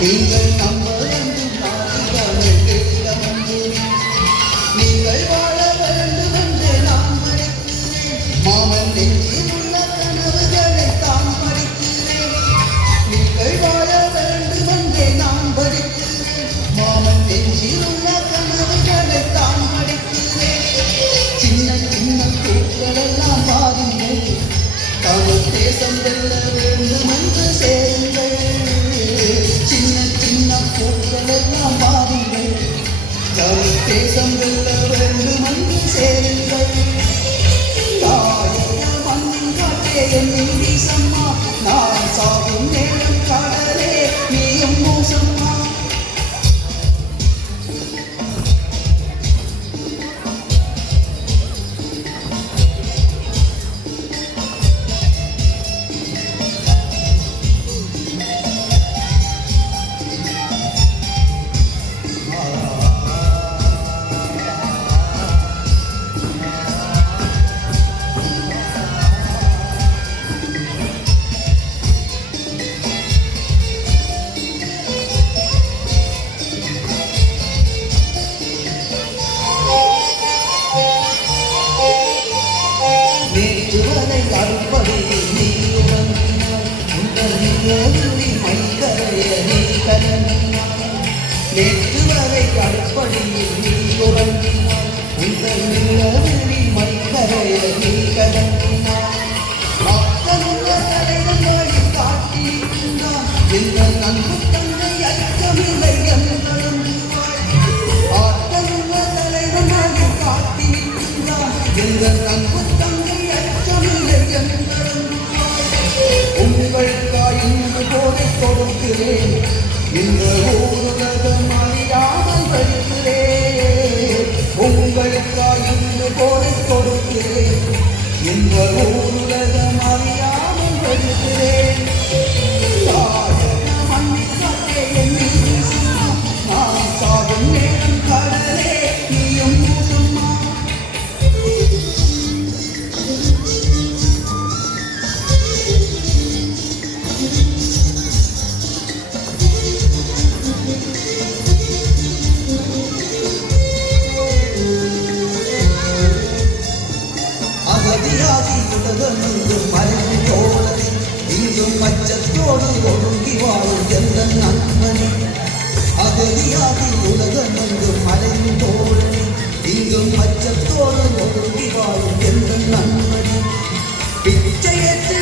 நீங்கள் நம்ப வேண்டும் நாடுகள் நீங்கள் வாழ வேண்டும் என்று நான் படிக்கிறேன். மாமன் நெஞ்சில் உள்ள கனவுகளை தான் படிக்கிறேன். நீங்கள் வாழ வேண்டும் என்றே நான் படிக்கிறேன். மாமன் நெஞ்சில் உள்ள கனவுகளை தான் படிக்கிறேன். சின்ன சின்ன பூக்களெல்லாம் பாருங்கள், தமிழ் தேசம் வெல்ல வேண்டும் என்று சேருங்கள். சின்ன சின்ன பூக்களெல்லாம் பாருங்கள், தமிழ் தேசம் வெல்ல வேண்டும் என்று சேருங்கள். தாயக மண்ணின் காற்றே என்னும் வீசம்மா, நான் சாகும் நேரம் கடலே நீயும் மோசம்மா. நேற்றுவரை அறுப்படையில் நீ உறங்கினாய், உங்கள் நிலவில் மைகரைய நீ கலங்கினாய். நேற்றுவரை அறுப்படையில் நீ உறங்கினாய், உங்கள் நிலவில் மைகரைய நீ கலங்கினாய். மக்களுள்ள தலைவன் வழி காட்டியிருந்தான், இந்த நன்கு தன்னை அச்சமில்லை என்றும் ஆற்றலுள்ள தலைவன் வழி காட்டியிருந்தான், இந்த நன்கு உங்களுக்காய் இன்று போரை கொடுக்கிறேன். இந்த ஊருலகம் அறியாமல் வருகிறேன். உங்களுக்காய் இன்று போரை கொடுக்கிறேன். இந்த ஊருலகம் அறியாமல் வருகிறேன். மண்ணிற்காற்றே என்னை வீசுமா, நான் சாகும் நேரம் கடலே நீயும் மூசுமா. அகதியாகி உலகமெங்கும் மறைந்து தோழனே, இங்கும் அச்சத்தோடு ஒடுங்கி வாழும் எந்த நண்பனே. அகதியாகி உலகமெங்கும் மறைந்து தோழனே, இங்கும் அச்சத்தோடு ஒடுங்கி வாழும் எந்த நண்பனே. பிச்சையற்று